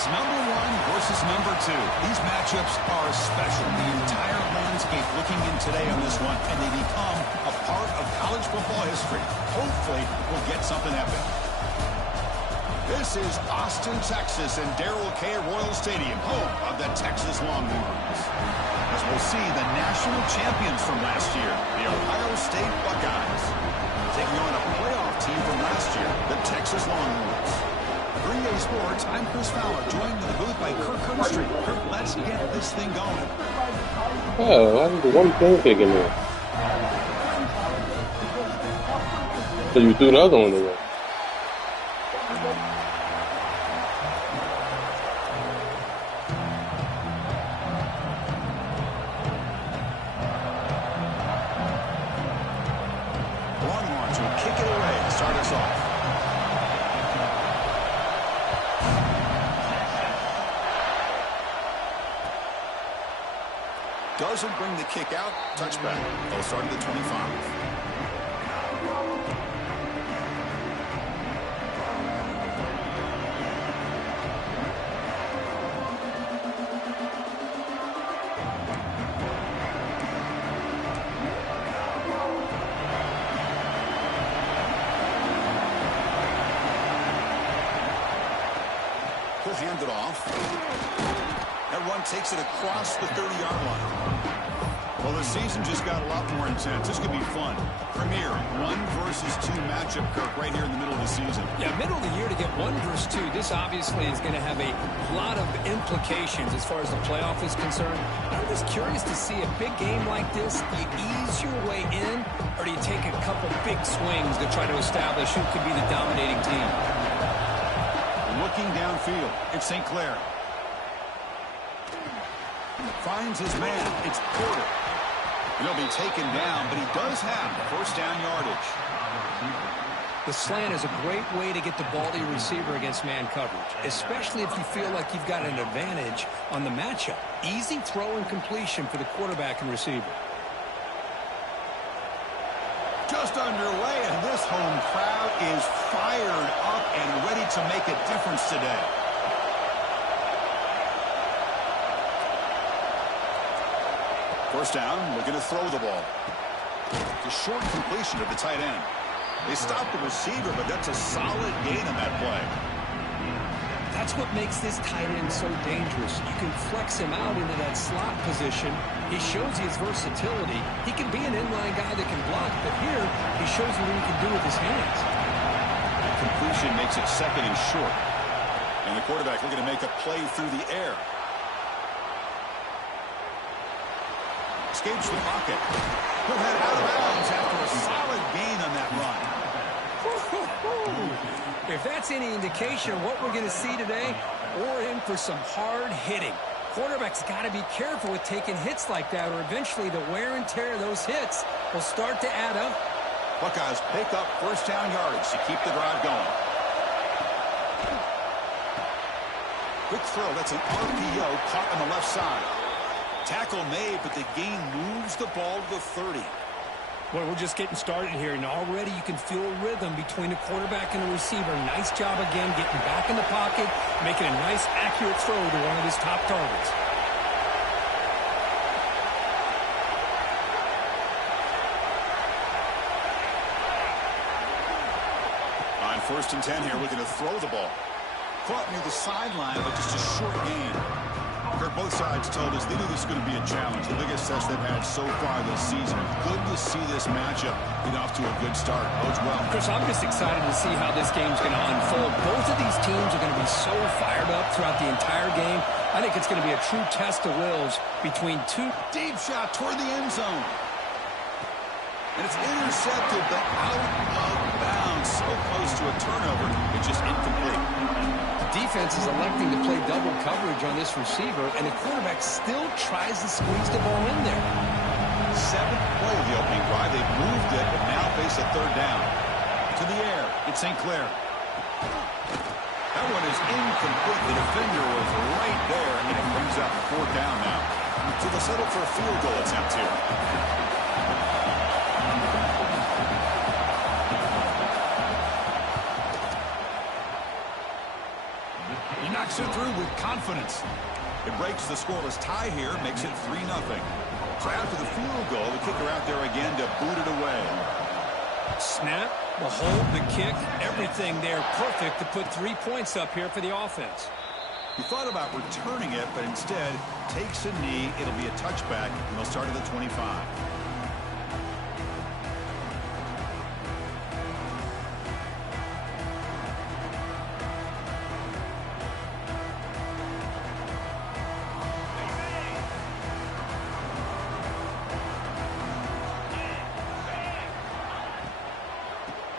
It's number 1 versus number 2. These matchups are special. The entire landscape looking in today on this one, and they become a part of college football history. Hopefully, we'll get something epic. This is Austin, Texas, and Darrell K. Royal Stadium, home of the Texas Longhorns. As we'll see the national champions from last year, the Ohio State Buckeyes, taking on a playoff team from last year, the Texas Longhorns. Green Day Sports, I'm Chris Fowler, joined in the booth by Kirk Kirkstreet. Kirk, let's get this thing going. Oh, I need one pancake in there. So you threw the other one away. Longhorns will kick it away to start us off. Doesn't bring the kick out. Touchback. They'll start at the 25. He'll hand it off. That run takes it across the 30-yard line. Well, the season just got a lot more intense. This could be fun. Premier 1 versus 2 matchup, Kirk, right here in the middle of the season. Yeah, middle of the year to get 1 versus 2. This obviously is going to have a lot of implications as far as the playoff is concerned. I'm just curious to see a big game like this. Do you ease your way in, or do you take a couple big swings to try to establish who could be the dominating team? Looking downfield, it's St. Clair. Finds his man. It's Porter. He'll be taken down, but he does have the first down yardage. The slant is a great way to get the ball to your receiver against man coverage, especially if you feel like you've got an advantage on the matchup. Easy throw and completion for the quarterback and receiver. Just underway, and this home crowd is fired up and ready to make a difference today. First down, looking to throw the ball. It's a short completion to the tight end. They stopped the receiver, but that's a solid gain on that play. That's what makes this tight end so dangerous. You can flex him out into that slot position. He shows his versatility. He can be an inline guy that can block, but here he shows you what he can do with his hands. The completion makes it second and short. And the quarterback looking to make a play through the air. Escapes the pocket. He'll head out of bounds after a solid gain on that run. If that's any indication of what we're going to see today, we're in for some hard hitting. Quarterback's got to be careful with taking hits like that, or eventually the wear and tear of those hits will start to add up. Buckeyes pick up first down yardage to keep the drive going. Quick throw. That's an RPO caught on the left side. Tackle made, but the gain moves the ball to the 30. Well, we're just getting started here, and already you can feel a rhythm between the quarterback and the receiver. Nice job again getting back in the pocket, making a nice, accurate throw to one of his top targets. On first and 10 here, looking to throw the ball. Caught near the sideline, but just a short gain. Both sides told us they knew this was going to be a challenge, the biggest test they've had so far this season. Good to see this matchup get off to a good start. Bodes well. Chris, I'm just excited to see how this game's going to unfold. Both of these teams are going to be so fired up throughout the entire game. I think it's going to be a true test of wills between two. Deep shot toward the end zone. And it's intercepted, but out of bounds. So close to a turnover, it's just incomplete. Defense is electing to play double coverage on this receiver, and the quarterback still tries to squeeze the ball in there. 7th play of the opening drive. They've moved it, but now face a third down. To the air, it's St. Clair. That one is incomplete. The defender was right there, and it brings up 4th down now. So they'll settle for a field goal attempt here. Makes it through with confidence. It breaks the scoreless tie here, makes it 3-0. So after the field goal, the kicker out there again to boot it away. Snap, the hold, the kick, everything there perfect to put 3 points up here for the offense. He thought about returning it, but instead takes a knee. It'll be a touchback, and they'll start at the 25.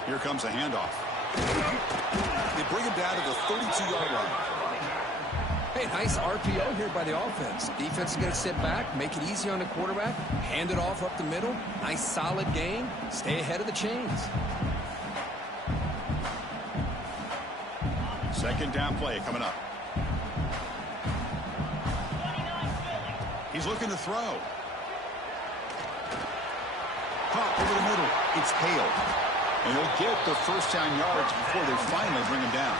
Here comes a handoff. They bring him down to the 32-yard line. Hey, nice RPO here by the offense. Defense is going to sit back, make it easy on the quarterback, hand it off up the middle. Nice, solid game. Stay ahead of the chains. Second down play coming up. He's looking to throw. Caught over the middle. It's Hale. And he'll get the first down yards before they finally bring him down.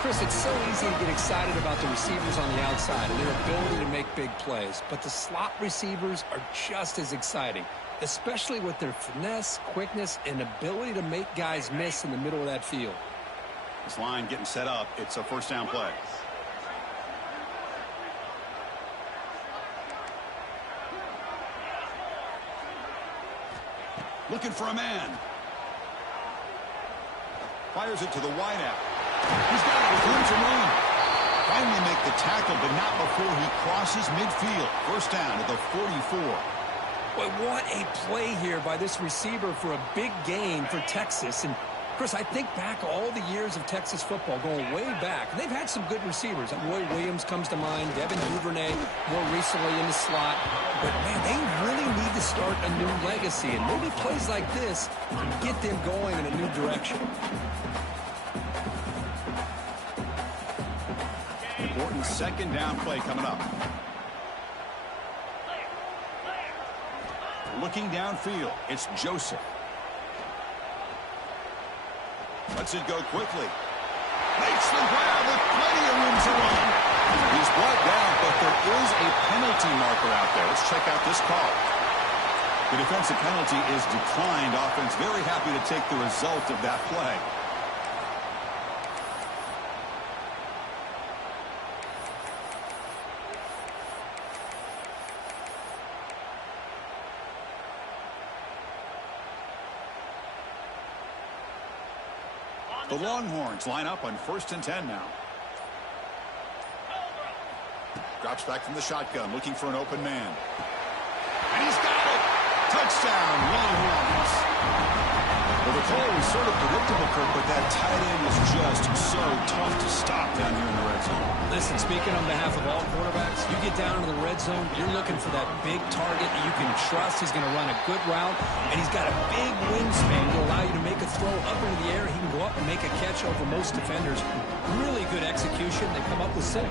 Chris, it's so easy to get excited about the receivers on the outside and their ability to make big plays. But the slot receivers are just as exciting, especially with their finesse, quickness, and ability to make guys miss in the middle of that field. This line getting set up. It's a first down play. Looking for a man. Fires it to the wideout. He's got it with room to run. Finally make the tackle, but not before he crosses midfield. First down at the 44. Boy, what a play here by this receiver for a big gain for Texas. And Chris, I think back all the years of Texas football, going way back. They've had some good receivers. Roy Williams comes to mind, Devin Duvernay more recently in the slot. But, man, they really need to start a new legacy. And maybe plays like this can get them going in a new direction. Important second down play coming up. Looking downfield, it's Joseph. Lets it go quickly. Makes the grab with plenty of room to run. He's brought down, but there is a penalty marker out there. Let's check out this call. The defensive penalty is declined. Offense very happy to take the result of that play. The Longhorns line up on 1st and 10 now. Drops back from the shotgun, looking for an open man. And he's got it! Touchdown, Longhorns! Well, the call was sort of predictable, Kirk, but that tight end was just so tough to stop down here in the red zone. Listen, speaking on behalf of all quarterbacks, you get down into the red zone, you're looking for that big target that you can trust. He's going to run a good route, and he's got a big wingspan to allow you to make a throw up into the air. He can go up and make a catch over most defenders. Really good execution. They come up with 6.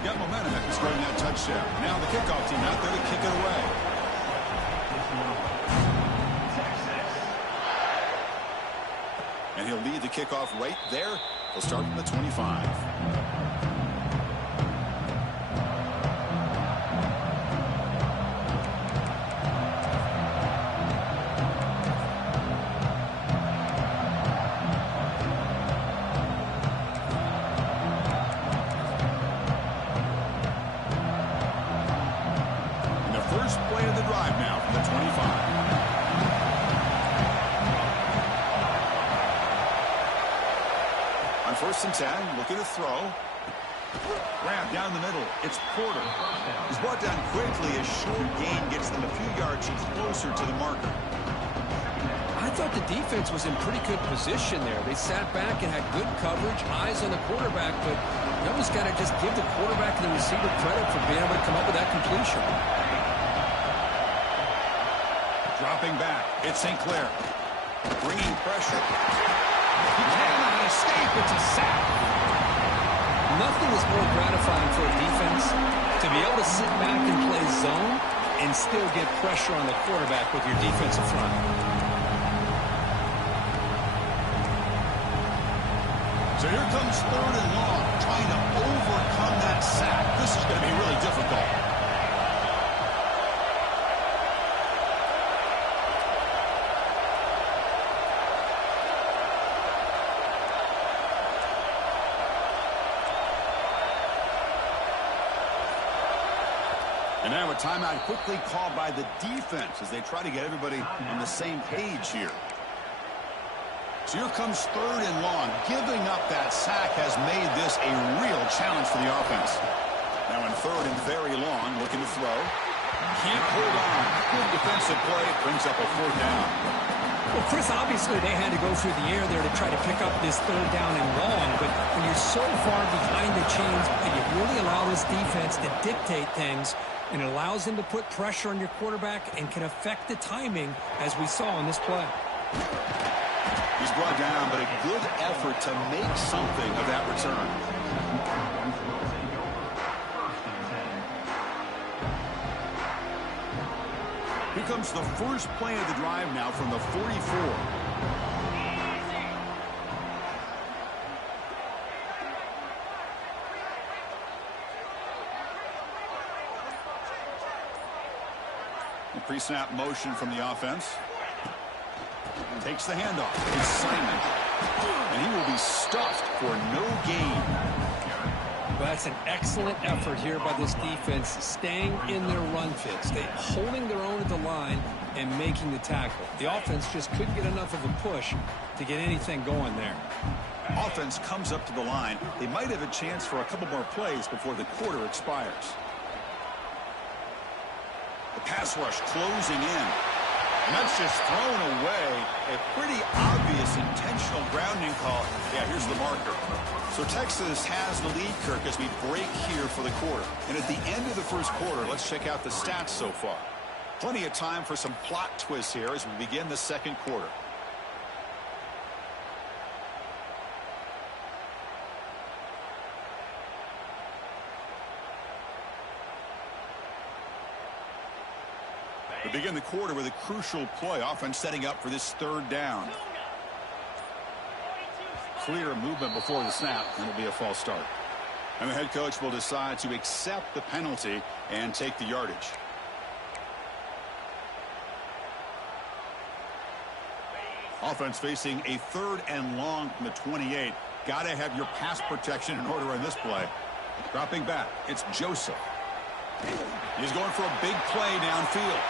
Got momentum after scoring that touchdown. Now the kickoff team out there to kick it away. And he'll lead the kickoff right there. He'll start from the 25. And the first play of the drive now from the 25. First and 10, looking to throw. Grab down the middle. It's Porter. He's brought down quickly. A short gain gets them a few yards closer to the marker. I thought the defense was in pretty good position there. They sat back and had good coverage, eyes on the quarterback, but you always got to just give the quarterback and the receiver credit for being able to come up with that completion. Dropping back. It's St. Clair. Bringing pressure. He cannot escape. It's a sack. Nothing is more gratifying for a defense to be able to sit back and play zone and still get pressure on the quarterback with your defensive front. So here comes 3rd and long, trying to overcome that sack. This is going to be really difficult. And now a timeout quickly called by the defense as they try to get everybody on the same page here. So here comes 3rd and long. Giving up that sack has made this a real challenge for the offense. Now in 3rd and very long, looking to throw. Can't hold on. Good defensive play. Brings up a 4th down. Well, Chris, obviously they had to go through the air there to try to pick up this 3rd down and long, but when you're so far behind the chains and you really allow this defense to dictate things, and it allows them to put pressure on your quarterback and can affect the timing, as we saw in this play. He's brought down, but a good effort to make something of that return. Here comes the first play of the drive now from the 44. Pre-snap motion from the offense. Takes the handoff. It's Simon. And he will be stuffed for no gain. Well, that's an excellent effort here by this defense, staying in their run fits, holding their own at the line and making the tackle. The offense just couldn't get enough of a push to get anything going there. Offense comes up to the line. They might have a chance for a couple more plays before the quarter expires. The pass rush closing in. And that's just thrown away. A pretty obvious intentional grounding call. Yeah, here's the marker. So Texas has the lead, Kirk, as we break here for the quarter. And at the end of the first quarter, let's check out the stats so far. Plenty of time for some plot twists here as we begin the second quarter. We begin the quarter with a crucial play. Offense setting up for this 3rd down. Clear movement before the snap, and it'll be a false start. And the head coach will decide to accept the penalty and take the yardage. Offense facing a 3rd and long from the 28. Got to have your pass protection in order on this play. Dropping back, it's Joseph. He's going for a big play downfield.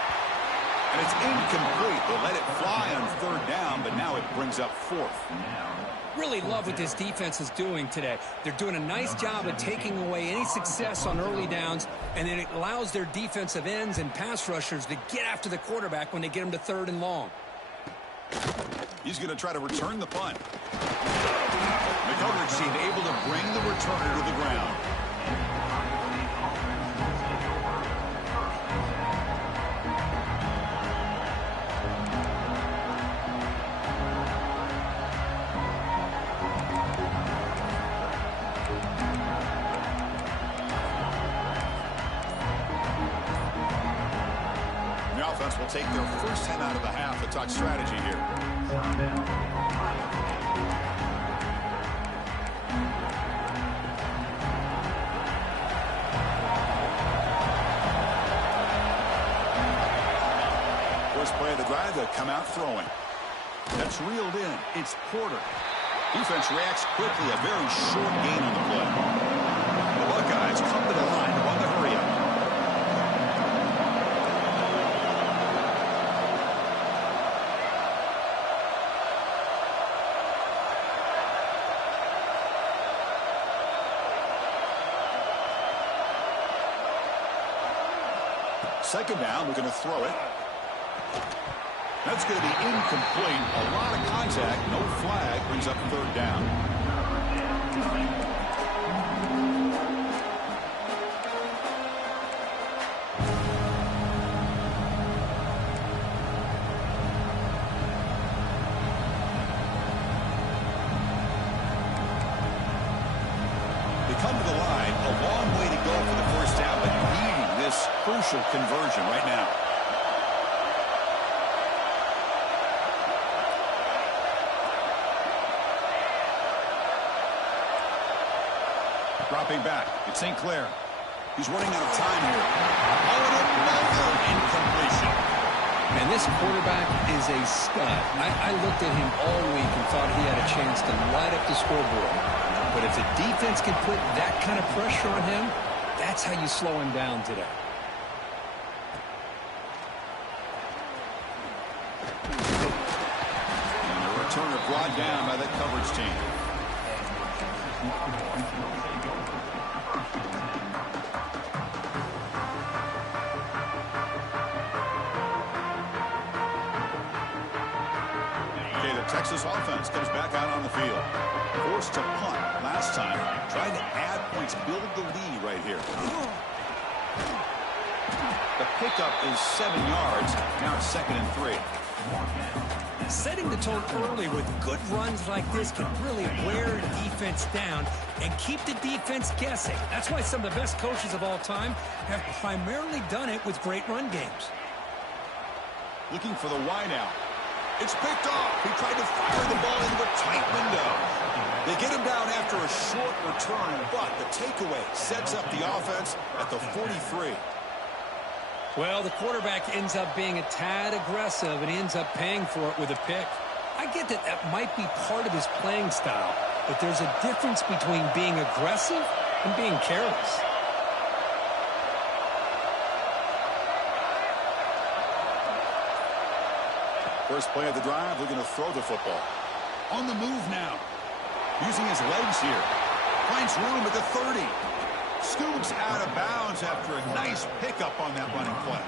And it's incomplete. They let it fly on 3rd down, but now it brings up 4th. Really love what this defense is doing today. They're doing a nice job of taking away any success on early downs, and then it allows their defensive ends and pass rushers to get after the quarterback when they get them to 3rd and long. He's going to try to return the punt. The coverage team able to bring the returner to the ground. Will take their first 10 out of the half to talk strategy here. First play of the drive, they'll come out throwing. That's reeled in. It's Porter. Defense reacts quickly. A very short gain on the play. The Buckeyes come to the line on the hurry up. Second down, we're going to throw it. That's going to be incomplete. A lot of contact, no flag, brings up 3rd down. They come to the line, a long way to go for the first down, but needing this crucial conversion right now. Dropping back. It's St. Clair. He's running out of time here. Oh, and another incompletion. And this quarterback is a stud. I looked at him all week and thought he had a chance to light up the scoreboard. But if the defense can put that kind of pressure on him, that's how you slow him down today. And a returner brought down by that coverage team. Texas offense comes back out on the field. Forced to punt last time. Trying to add points, build the lead right here. The pickup is 7 yards. Now it's 2nd and 3. Setting the tone early with good runs like this can really wear a defense down and keep the defense guessing. That's why some of the best coaches of all time have primarily done it with great run games. Looking for the wideout. It's picked off. He tried to fire the ball into a tight window. They get him down after a short return, but the takeaway sets up the offense at the 43. Well, the quarterback ends up being a tad aggressive, and he ends up paying for it with a pick. I get that that might be part of his playing style, but there's a difference between being aggressive and being careless. First play of the drive, they're going to throw the football. On the move now. Using his legs here. Finds room at the 30. Scoots out of bounds after a nice pickup on that running play.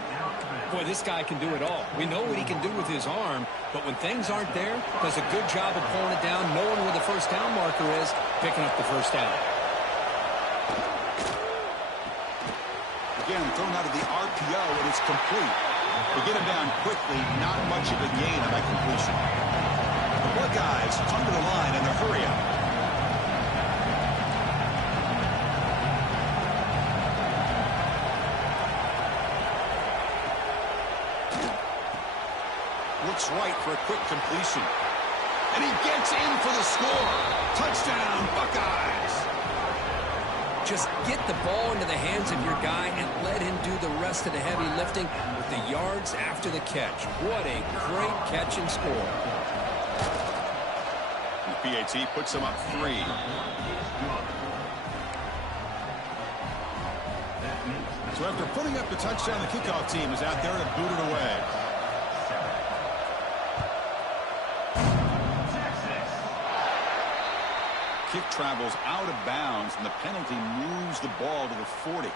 Boy, this guy can do it all. We know what he can do with his arm, but when things aren't there, does a good job of pulling it down, knowing where the first down marker is, picking up the first down. Again, thrown out of the RPO, and it's complete. They get him down quickly, not much of a gain on that completion. The Buckeyes come to the line in a hurry up. Looks right for a quick completion. And he gets in for the score. Touchdown, Buckeyes. Just get the ball into the hands of your guy and let him do the rest of the heavy lifting with the yards after the catch. What a great catch and score. The PAT puts him up 3. So after putting up the touchdown, the kickoff team is out there to boot it away. Kick travels out of bounds, and the penalty moves the ball to the 40.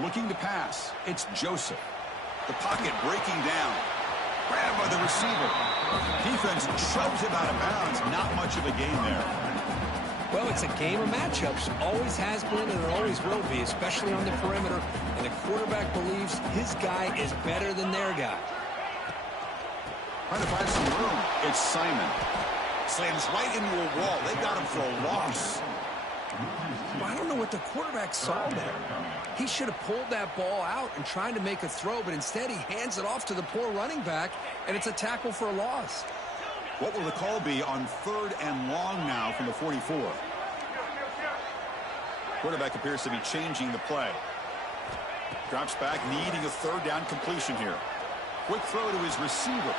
Looking to pass. It's Joseph. The pocket breaking down. Grabbed by the receiver. Defense shoves him out of bounds. Not much of a gain there. Well, it's a game of matchups. Always has been and it always will be, especially on the perimeter. And the quarterback believes his guy is better than their guy. Trying to find some room. It's Simon. Slams right into a wall. They got him for a loss. Well, I don't know what the quarterback saw there. He should have pulled that ball out and tried to make a throw, but instead he hands it off to the poor running back, and it's a tackle for a loss. What will the call be on 3rd and long now from the 44? Quarterback appears to be changing the play. Drops back, needing a 3rd down completion here. Quick throw to his receiver.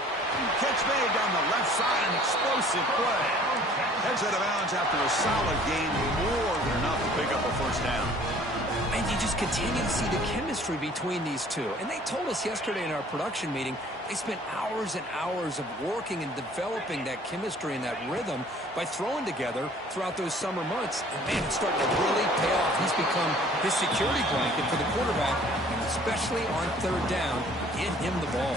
Catch made down the left side, an explosive play. Heads out of bounds after a solid gain, more than enough to pick up a 1st down. And you just continue to see the chemistry between these two. And they told us yesterday in our production meeting, they spent hours and hours of working and developing that chemistry and that rhythm by throwing together throughout those summer months. And man, it's starting to really pay off. He's become his security blanket for the quarterback, and especially on 3rd down, get him the ball.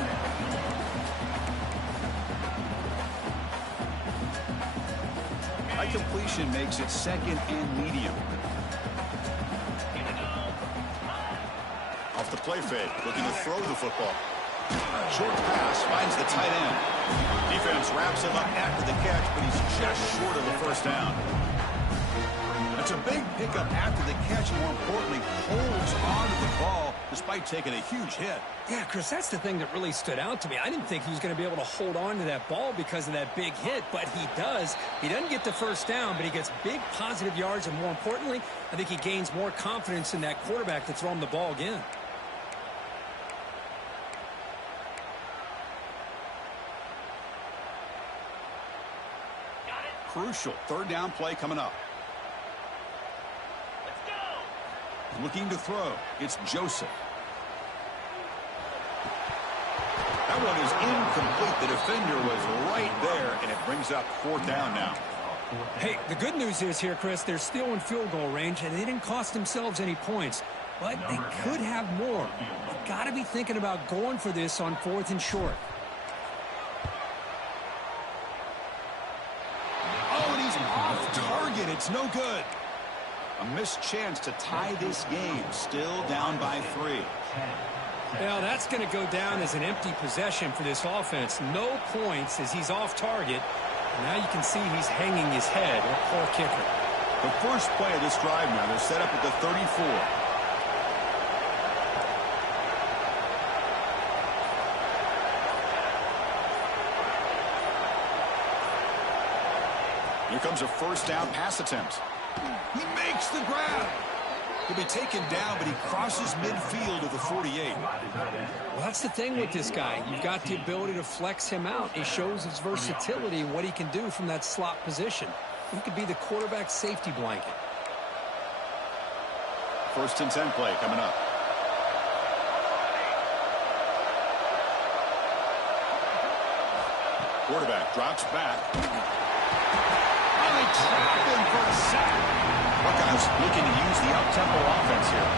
High completion makes it 2nd and medium. Off the play fake, looking to throw the football. Short pass, finds the tight end. Defense wraps him up after the catch, but he's just short of a 1st down. A It's a big pickup after the catch, and more importantly, holds on to the ball despite taking a huge hit. Yeah, Chris, that's the thing that really stood out to me. I didn't think he was going to be able to hold on to that ball because of that big hit, but he does. He doesn't get the first down, but he gets big positive yards, and more importantly, I think he gains more confidence in that quarterback to throw him the ball again. Crucial third down play coming up. Looking to throw. It's Joseph. That one is incomplete. The defender was right there, and it brings up fourth down now. Hey, the good news is here, Chris, they're still in field goal range, and they didn't cost themselves any points. But they could have more. They've got to be thinking about going for this on 4th and short. Oh, and he's off target. It's no good. A missed chance to tie this game. Still down by 3. Well, that's going to go down as an empty possession for this offense. No points as he's off target. And now you can see he's hanging his head. Poor kicker. The first play of this drive now, they're set up at the 34. Here comes a first down pass attempt. He makes the grab. He'll be taken down, but he crosses midfield to the 48. Well, that's the thing with this guy. You've got the ability to flex him out. He shows his versatility and what he can do from that slot position. He could be the quarterback safety blanket. 1st and 10 play coming up. Quarterback drops back. Oh, they trap him for a sack. Buckeyes looking to use the up-tempo offense here.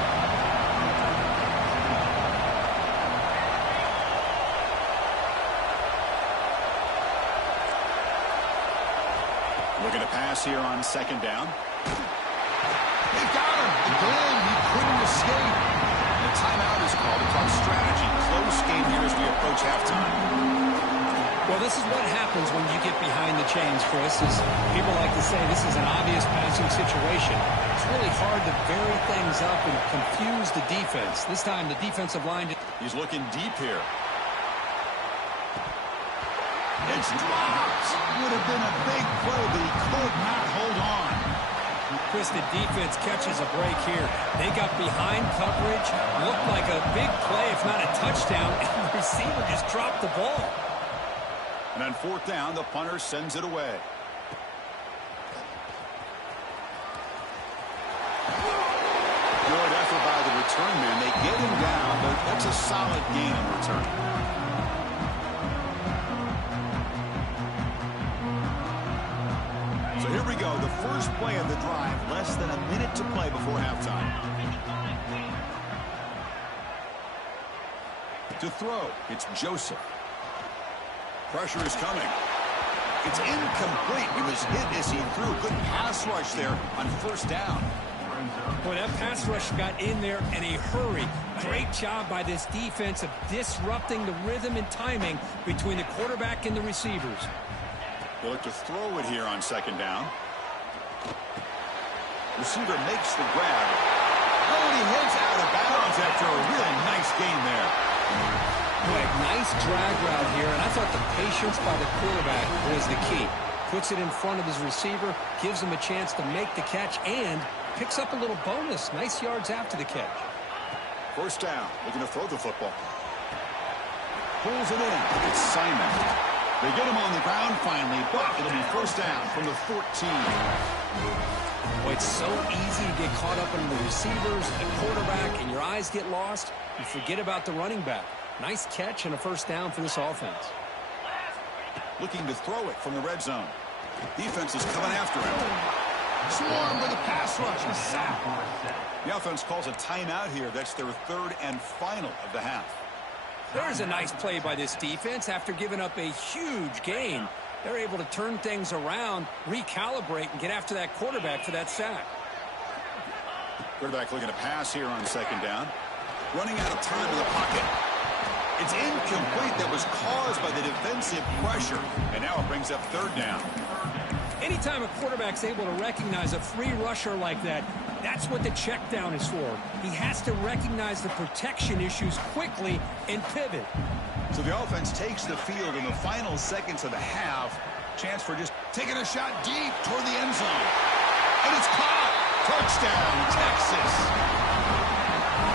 Looking to pass here on 2nd down. They got him. Again, he couldn't escape. And a timeout is called to talk strategy. Close game here as we approach halftime. Well, this is what happens when you get behind the chains, Chris. As people like to say, this is an obvious passing situation. It's really hard to vary things up and confuse the defense. This time, the defensive line... He's looking deep here. It's dropped. Would have been a big play, but he could not hold on. Chris, the defense catches a break here. They got behind coverage. Looked like a big play, if not a touchdown, and the receiver just dropped the ball. And on 4th down, the punter sends it away. Good effort by the return man. They get him down, but that's a solid gain in return. So here we go. The first play of the drive. Less than a minute to play before halftime. To throw, it's Joseph. Pressure is coming. It's incomplete. He was hit as he threw. Good pass rush there on 1st down. Boy, that pass rush got in there in a hurry. Great job by this defense of disrupting the rhythm and timing between the quarterback and the receivers. They'll look to throw it here on 2nd down. Receiver makes the grab. Oh, and he heads out of bounds after a really nice gain there. Boy, nice drag route here, and I thought the patience by the quarterback was the key. Puts it in front of his receiver, gives him a chance to make the catch, and picks up a little bonus. Nice yards after the catch. 1st down, looking to throw the football. Pulls it in. It's Simon. They get him on the ground finally, but it'll be 1st down from the 14. Boy, it's so easy to get caught up in the receivers, the quarterback, and your eyes get lost. You forget about the running back. Nice catch and a 1st down for this offense. Looking to throw it from the red zone. Defense is coming after him. Swarm with a pass rush. A sack. The offense calls a timeout here. That's their 3rd and final of the half. There's a nice play by this defense. After giving up a huge gain, they're able to turn things around, recalibrate, and get after that quarterback for that sack. Quarterback looking to pass here on 2nd down. Running out of time in the pocket. It's incomplete. That was caused by the defensive pressure. And now it brings up 3rd down. Anytime a quarterback's able to recognize a free rusher like that, that's what the check down is for. He has to recognize the protection issues quickly and pivot. So the offense takes the field in the final seconds of the half. Chance for just taking a shot deep toward the end zone. And it's caught. Touchdown, Texas.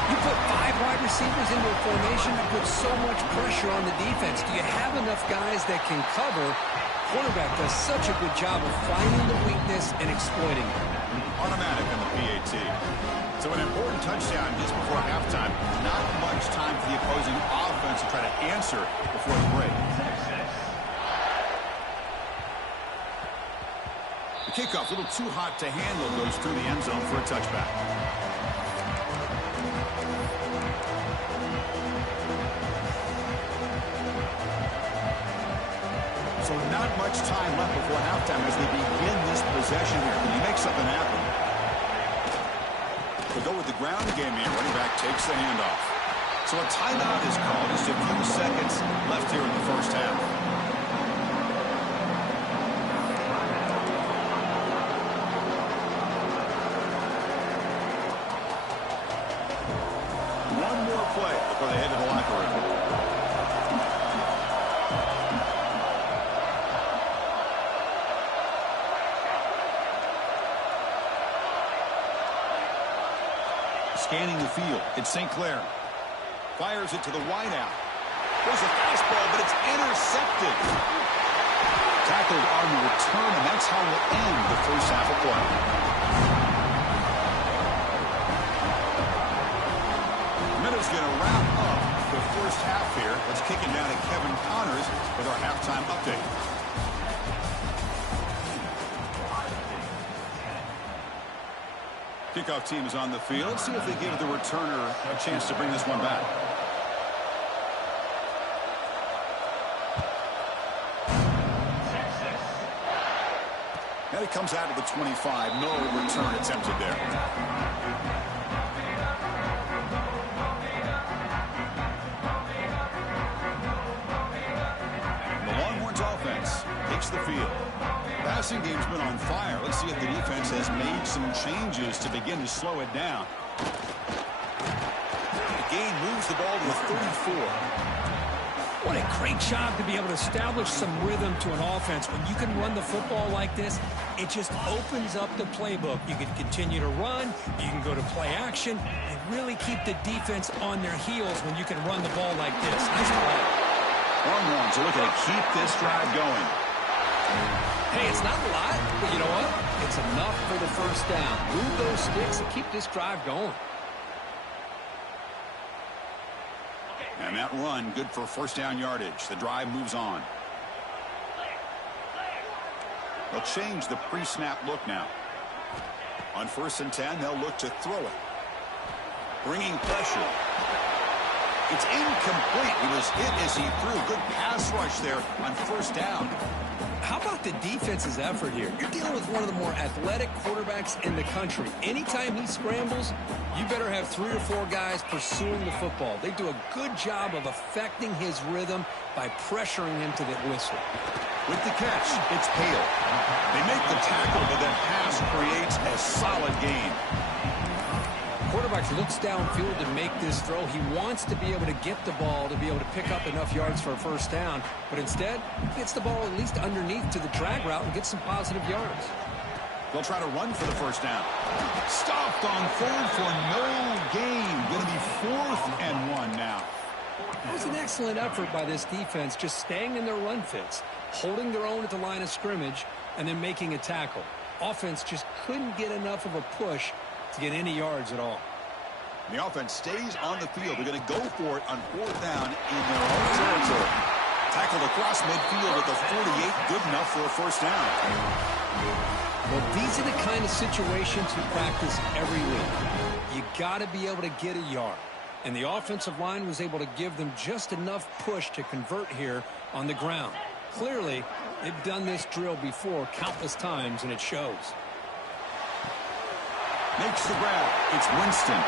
You put 5 wide receivers into a formation, you put so much pressure on the defense. Do you have enough guys that can cover? Quarterback does such a good job of finding the weakness and exploiting it. Automatic on the PAT. So an important touchdown just before halftime. Not much time for the opposing offense to try to answer before the break. The kickoff, a little too hot to handle, goes through the end zone for a touchback. So not much time left before halftime as they begin this possession here. Can you make something happen? We'll go with the ground game here. Running back takes the handoff. So a timeout is called. Just a few seconds left here in the first half. One more play before they head to the locker room. Scanning the field, it's St. Clair. Fires it to the wideout. There's a fastball, but it's intercepted. Tackled on the return, and that's how we'll end the first half of play. Minutes going to wrap up the first half here. Let's kick it down to Kevin Connors with our halftime update. Kickoff team is on the field. Let's see if they give the returner a chance to bring this one back. And it comes out of the 25. No return attempted there. The Longhorns offense takes the field. Passing game's been on fire. Let's see if the defense has made some changes to begin to slow it down. The gain moves the ball to the 34. What a great job to be able to establish some rhythm to an offense. When you can run the football like this, it just opens up the playbook. You can continue to run, you can go to play action, and really keep the defense on their heels when you can run the ball like this. Nice play. Longhorns are looking to keep this drive going. Hey, it's not a lot, but you know what? It's enough for the first down. Move those sticks and keep this drive going. And that run, good for first down yardage. The drive moves on. They'll change the pre-snap look now. On 1st and 10, they'll look to throw it. Bringing pressure. It's incomplete. He was hit as he threw. Good pass rush there on 1st down. How about the defense's effort here? You're dealing with one of the more athletic quarterbacks in the country. Anytime he scrambles, you better have 3 or 4 guys pursuing the football. They do a good job of affecting his rhythm by pressuring him to the whistle. With the catch, it's Hale. They make the tackle, but that pass creates a solid gain. Quarterback looks downfield to make this throw. He wants to be able to get the ball to be able to pick up enough yards for a first down, but instead he gets the ball at least underneath to the drag route and gets some positive yards. They'll try to run for the first down. Stopped on 3rd for no gain. Going to be 4th and 1 now. That was an excellent effort by this defense, just staying in their run fits, holding their own at the line of scrimmage, and then making a tackle. Offense just couldn't get enough of a push to get any yards at all. The offense stays on the field. They're going to go for it on 4th down in their own territory. Tackled across midfield at the 48. Good enough for a first down. Well, these are the kind of situations you practice every week. You got to be able to get a yard. And the offensive line was able to give them just enough push to convert here on the ground. Clearly, they've done this drill before countless times, and it shows. Makes the grab. It's Winston.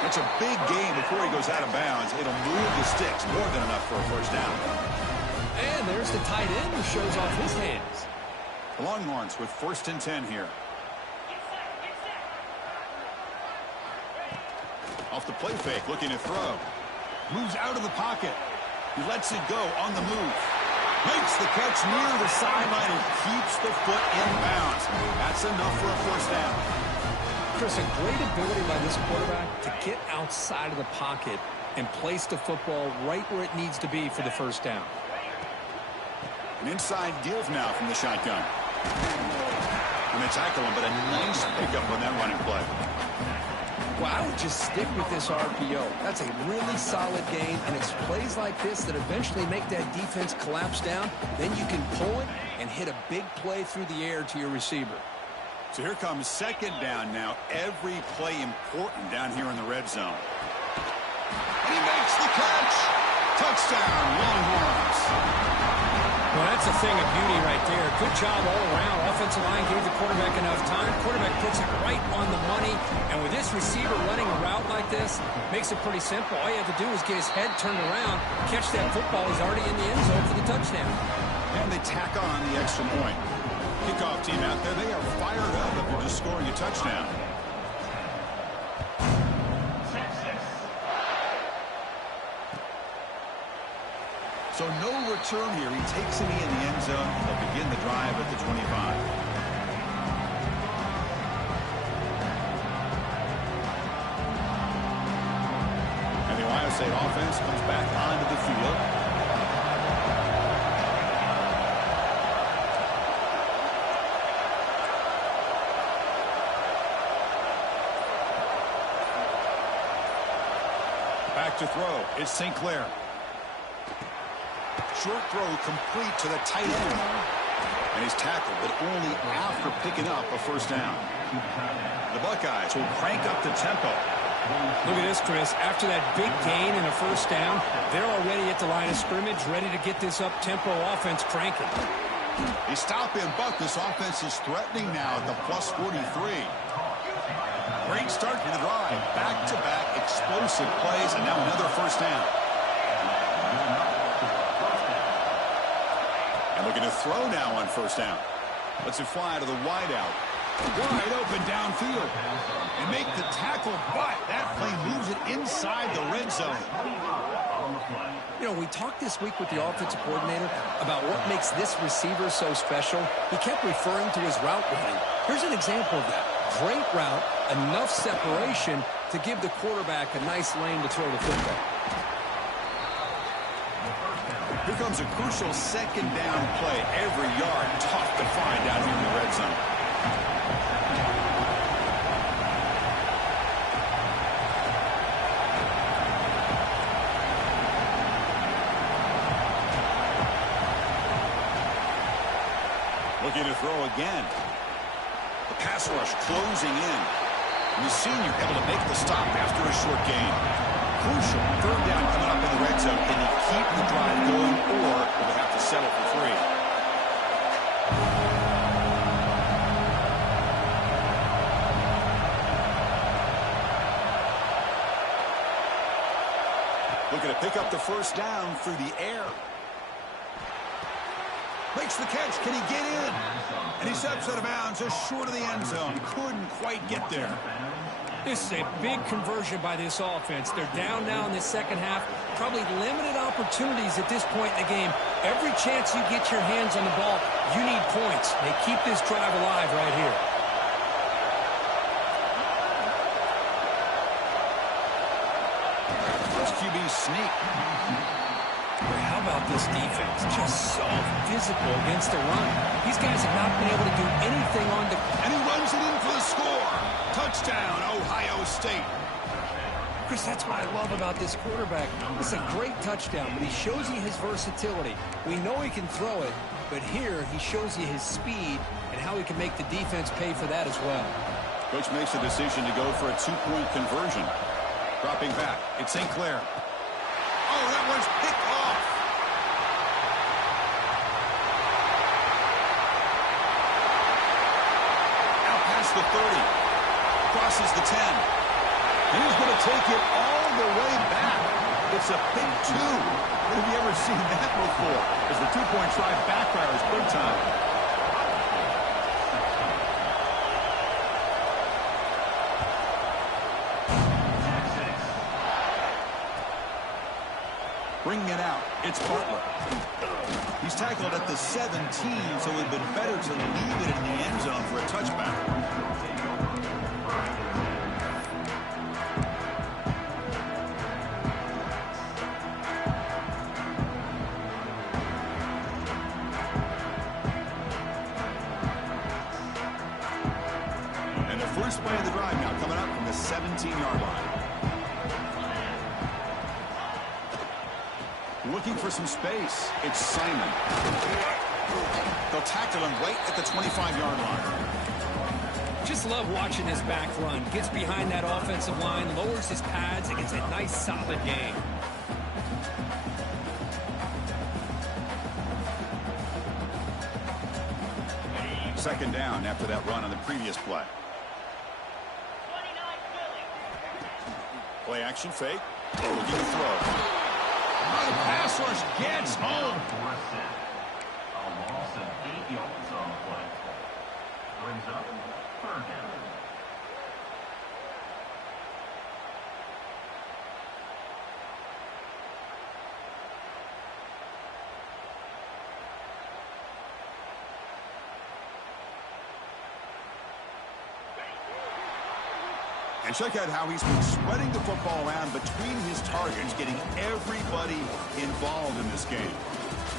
That's a big gain before he goes out of bounds. It'll move the sticks. More than enough for a first down. And there's the tight end who shows off his hands. Longhorns with 1st and 10 here. Off the play fake, looking to throw. Moves out of the pocket. He lets it go on the move. Makes the catch near the sideline and keeps the foot in bounds. That's enough for a 1st down. Chris, a great ability by this quarterback to get outside of the pocket and place the football right where it needs to be for the 1st down. An inside give now from the shotgun. And they tackle him, but a nice pickup on that running play. Well, I would just stick with this RPO. That's a really solid game, and it's plays like this that eventually make that defense collapse down. Then you can pull it and hit a big play through the air to your receiver. So here comes 2nd down now. Every play important down here in the red zone. And he makes the catch. Touchdown, Longhorns. Well, that's a thing of beauty right there. Good job all around. Offensive line gave the quarterback enough time. Quarterback puts it right on the money. And with this receiver running a route like this, makes it pretty simple. All you have to do is get his head turned around, catch that football. He's already in the end zone for the touchdown. And they tack on the extra point. Kickoff team out there, they are fired up after just scoring a touchdown. So no return here. He takes a knee in the end zone. They'll begin the drive at the 25. And the Ohio State offense comes back onto the field. Back to throw. It's St. Clair. Short throw complete to the tight end. And he's tackled, but only after picking up a 1st down. The Buckeyes will crank up the tempo. Look at this, Chris. After that big gain and a 1st down, they're already at the line of scrimmage, ready to get this up-tempo offense cranking. They stop him, but this offense is threatening now at the plus 43. Great start to the drive. Back-to-back explosive plays, and now another 1st down. And looking to throw now on 1st down. Lets it fly to the wideout. Wide open downfield. And make the tackle, but that play moves it inside the red zone. You know, we talked this week with the offensive coordinator about what makes this receiver so special. He kept referring to his route running. Here's an example of that. Great route, enough separation to give the quarterback a nice lane to throw the football. Here comes a crucial 2nd down play. Every yard tough to find out here in the red zone. Looking to throw again. The pass rush closing in. And the senior able to make the stop after a short gain. Crucial 3rd down coming up in the red zone. Can he keep the drive going, or will they have to settle for 3? Looking to pick up the 1st down through the air. Makes the catch. Can he get in? And he steps out of bounds just short of the end zone. Couldn't quite get there. This is a big conversion by this offense. They're down now in the 2nd half. Probably limited opportunities at this point in the game. Every chance you get your hands on the ball, you need points. They keep this drive alive right here. First QB sneak. How about this defense? Just so physical against the run. These guys have not been able to do anything on the... And he runs it in for the score. Touchdown, Ohio State. Chris, that's what I love about this quarterback. It's a great touchdown, but he shows you his versatility. We know he can throw it, but here he shows you his speed and how he can make the defense pay for that as well. Coach makes a decision to go for a 2-point conversion. Dropping back, it's St. Clair. Oh, that one's picked off. Out past the 30. Crosses the 10. And he's going to take it all the way back. It's a pick 2. When have you ever seen that before? As the 2-point try backfires big time. Bringing it out, it's Butler. He's tackled at the 17, so it would have been better to leave it in the end zone for a touchback. And the first play of the drive now coming up from the 17-yard line. Looking for some space. It's Simon. They'll tackle him right at the 25-yard line. Just love watching this back run. Gets behind that offensive line, lowers his pads, and gets a nice, solid gain. Second down after that run on the previous play. Play action fake. Looking to throw. The pass rush gets home. A loss of 8 yards on the play. Brings up third down. And check out how he's been spreading the football around between his targets, getting everybody involved in this game.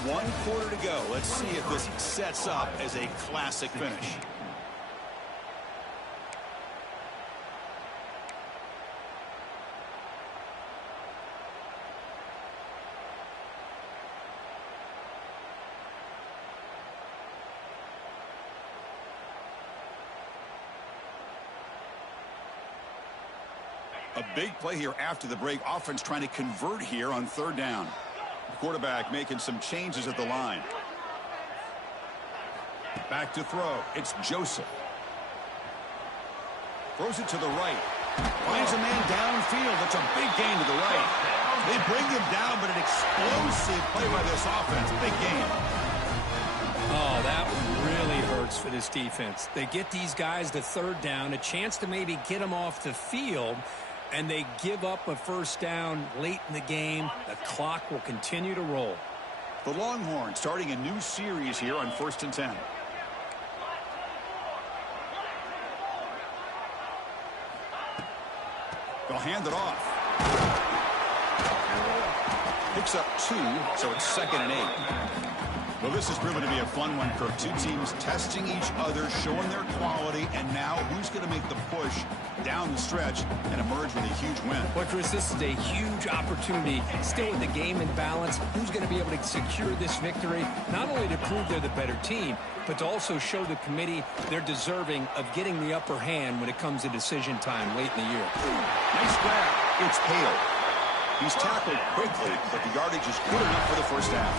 1 quarter to go. Let's see if this sets up as a classic finish. A big play here after the break. Offense trying to convert here on third down. The quarterback making some changes at the line. Back to throw. It's Joseph. Throws it to the right. Finds a man downfield. That's a big gain to the right. They bring him down, but an explosive play by this offense. Big gain. Oh, that one really hurts for this defense. They get these guys to third down, a chance to maybe get them off the field, and they give up a first down late in the game. The clock will continue to roll. The Longhorns starting a new series here on 1st and 10. They'll hand it off. Picks up 2, so it's 2nd and 8. Well, this has proven to be a fun one, Kirk. Two teams testing each other, showing their quality, and now who's going to make the push down the stretch and emerge with a huge win? Well, Chris, this is a huge opportunity. Still with the game in balance, who's going to be able to secure this victory, not only to prove they're the better team, but to also show the committee they're deserving of getting the upper hand when it comes to decision time late in the year. Nice grab. It's Hale. He's tackled quickly, but the yardage is good enough for the first down.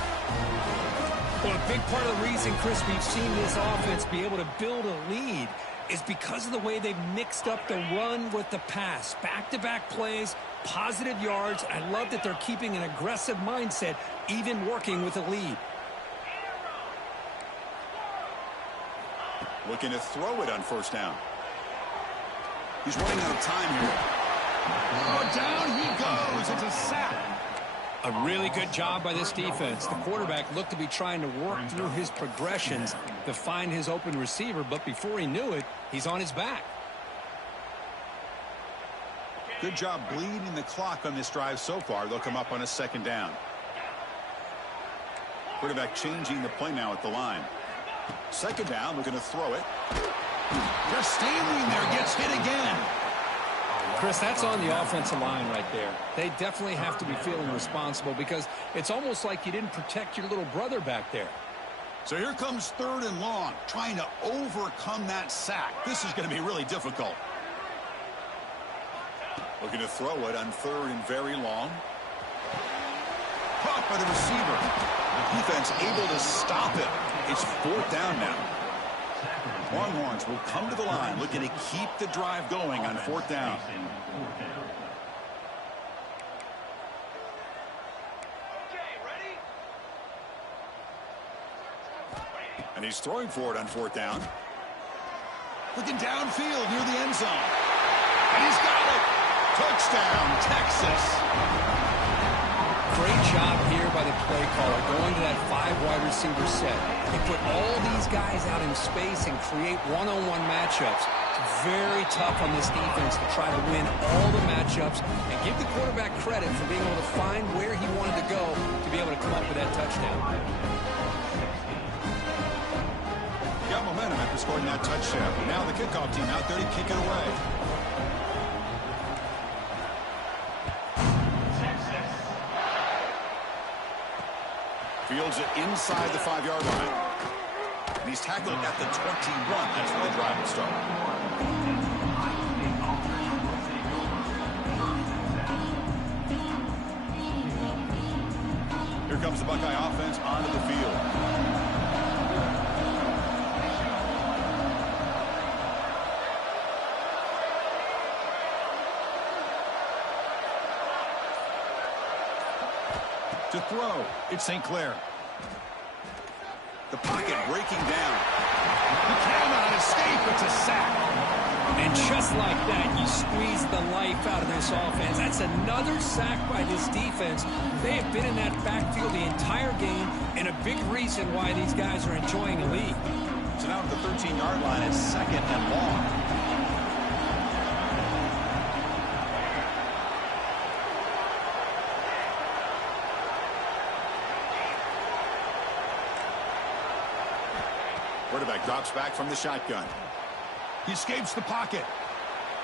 Well, a big part of the reason, Chris, we've seen this offense be able to build a lead is because of the way they've mixed up the run with the pass. Back-to-back plays, positive yards. I love that they're keeping an aggressive mindset, even working with a lead. Looking to throw it on first down. He's running out of time here. Oh, down he goes. It's a sack. A really good job by this defense. The quarterback looked to be trying to work through his progressions to find his open receiver, but before he knew it, he's on his back. Good job bleeding the clock on this drive so far. They'll come up on a second down. Quarterback changing the play now at the line. Second down, looking to throw it. Just standing there, gets hit again. Chris, that's on the offensive line right there. They definitely have to be feeling responsible because it's almost like you didn't protect your little brother back there. So here comes third and long, trying to overcome that sack. This is going to be really difficult. Looking to throw it on third and very long. Caught by the receiver. The defense able to stop it. It's fourth down now. Longhorns will come to the line, looking to keep the drive going on fourth down. And he's throwing for it on fourth down. Looking downfield near the end zone. And he's got it. Touchdown, Texas. Great job here by the play caller going to that 5 wide receiver set. They put all these guys out in space and create one-on-one matchups. It's very tough on this defense to try to win all the matchups and give the quarterback credit for being able to find where he wanted to go to be able to come up with that touchdown. Got momentum after scoring that touchdown. Now the kickoff team out there to kick it away. Fields it inside the 5-yard line. And he's tackled at the 21. That's where the drive will start. Here comes the Buckeye offense onto the field. To throw, it's St. Clair. The pocket breaking down. He cannot escape. It's a sack. And just like that, you squeeze the life out of this offense. That's another sack by this defense. They have been in that backfield the entire game, and a big reason why these guys are enjoying a lead. So now at the 13-yard line, it's 2nd and long. Quarterback drops back from the shotgun. He escapes the pocket.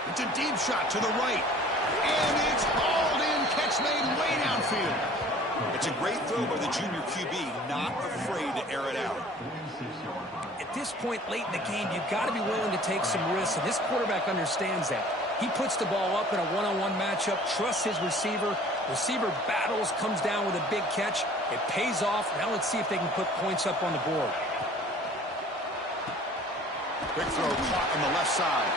It's a deep shot to the right. And it's hauled in. Catch made way downfield. It's a great throw by the junior QB. Not afraid to air it out. At this point late in the game, you've got to be willing to take some risks, and this quarterback understands that. He puts the ball up in a one-on-one matchup, trusts his receiver. Receiver battles, comes down with a big catch. It pays off. Now let's see if they can put points up on the board. Quick throw caught on the left side.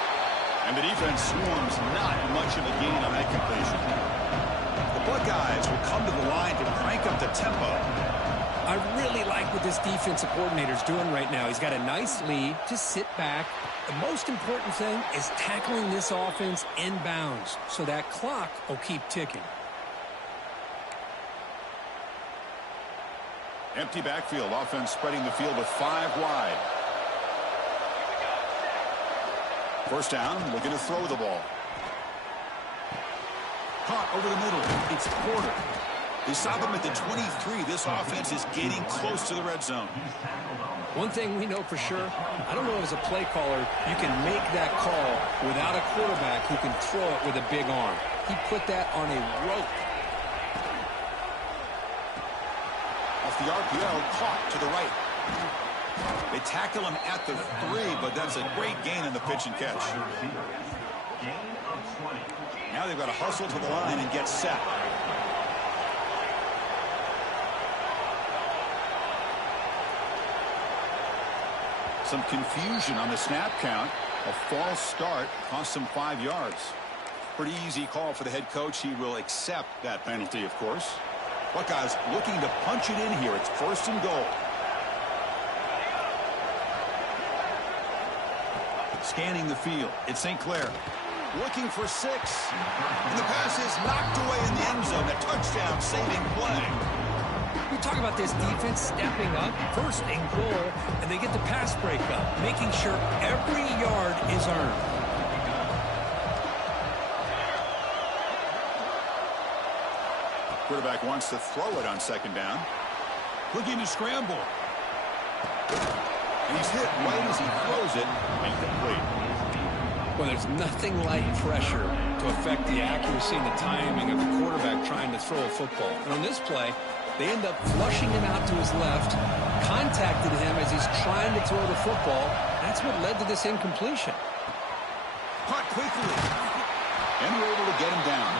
And the defense swarms, not much of a gain on that completion. The Buckeyes will come to the line to crank up the tempo. I really like what this defensive coordinator is doing right now. He's got a nice lead. Just sit back. The most important thing is tackling this offense inbounds so that clock will keep ticking. Empty backfield. Offense spreading the field with 5 wide. First down, looking to throw the ball. Caught over the middle. It's Porter. They stop him at the 23. This offense is getting close to the red zone. One thing we know for sure, I don't know as a play caller, you can make that call without a quarterback who can throw it with a big arm. He put that on a rope. Off the RPO, caught to the right. They tackle him at the 3, but that's a great gain in the pitch and catch. Now they've got to hustle to the line and get set. Some confusion on the snap count. A false start cost them 5 yards. Pretty easy call for the head coach. He will accept that penalty, of course. Buckeyes looking to punch it in here. It's 1st and goal. Scanning the field. It's St. Clair. Looking for 6. And the pass is knocked away in the end zone. A touchdown saving play. We talk about this defense stepping up, 1st and goal, and they get the pass break up, making sure every yard is earned. Quarterback wants to throw it on 2nd down. Looking to scramble. And he's hit right as he throws it. Incomplete. Well, there's nothing like pressure to affect the accuracy and the timing of the quarterback trying to throw a football. And on this play, they end up flushing him out to his left, contacted him as he's trying to throw the football. That's what led to this incompletion. Caught quickly. And we're able to get him down.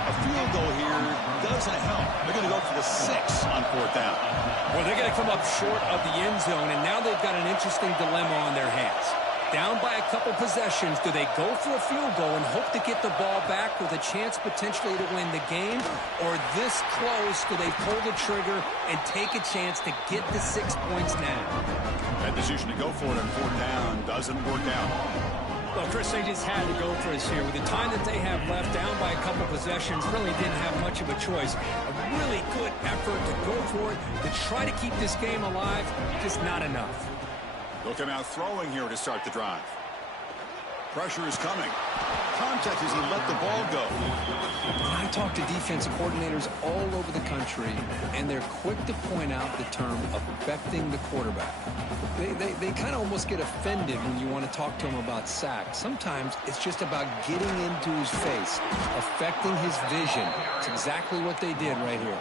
A field goal here doesn't help. They're going to go for the 6 on 4th down. Well, they're going to come up short of the end zone, and now they've got an interesting dilemma on their hands. Down by a couple possessions, do they go for a field goal and hope to get the ball back with a chance potentially to win the game? Or this close, do they pull the trigger and take a chance to get the 6 points now? That decision to go for it on 4th down doesn't work out. Well, Chris, they just had to go for us here. With the time that they have left, down by a couple possessions, really didn't have much of a choice. A really good effort to go for it, to try to keep this game alive, just not enough. They'll come out throwing here to start the drive. Pressure is coming. Contact as he let the ball go. I talk to defensive coordinators all over the country, and they're quick to point out the term affecting the quarterback. They kind of almost get offended when you want to talk to them about sacks. Sometimes it's just about getting into his face, affecting his vision. It's exactly what they did right here.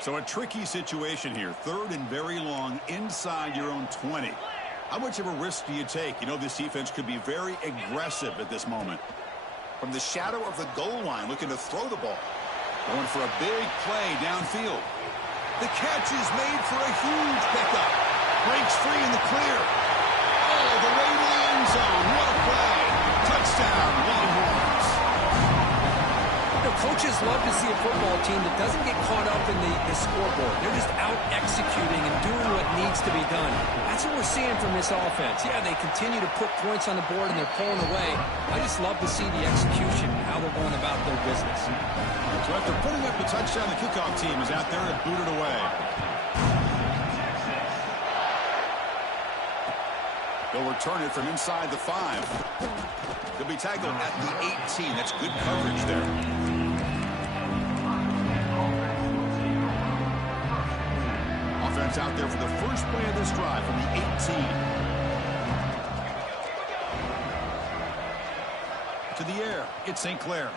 So a tricky situation here. 3rd and very long inside your own 20. How much of a risk do you take? You know, this defense could be very aggressive at this moment. From the shadow of the goal line, looking to throw the ball. Going for a big play downfield. The catch is made for a huge pickup. Breaks free in the clear. All the way to the end zone. What a play. Touchdown, Longhorns. Coaches love to see a football team that doesn't get caught up in the scoreboard. They're just out executing and doing what needs to be done. That's what we're seeing from this offense. Yeah, they continue to put points on the board and they're pulling away. I just love to see the execution and how they're going about their business. So after putting up the touchdown, the kickoff team is out there and booted away. They'll return it from inside the 5. They'll be tackled at the 18. That's good coverage there. Offense out there for the first play of this drive from the 18. To the air, it's St. Clair.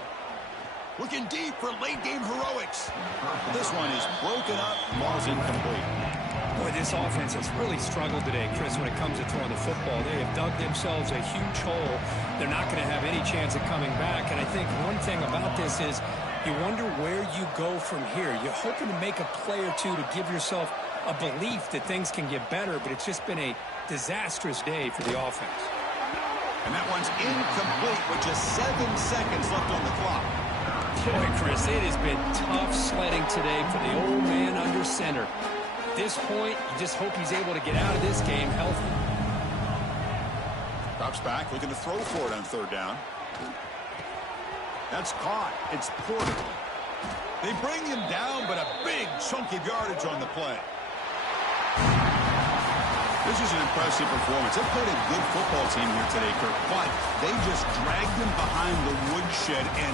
Looking deep for late-game heroics. This one is broken up. Ball's incomplete. Boy, this offense has really struggled today, Chris, when it comes to throwing the football. They have dug themselves a huge hole. They're not going to have any chance of coming back. And I think one thing about this is you wonder where you go from here. You're hoping to make a play or two to give yourself a belief that things can get better, but it's just been a disastrous day for the offense. And that one's incomplete with just 7 seconds left on the clock. Boy, Chris, it has been tough sledding today for the old man under center. At this point, you just hope he's able to get out of this game healthy. Drops back, looking to throw for it on 3rd down. That's caught. It's Porter. They bring him down, but a big chunk of yardage on the play. This is an impressive performance. They played a good football team here today, Kirk, but they just dragged him behind the woodshed and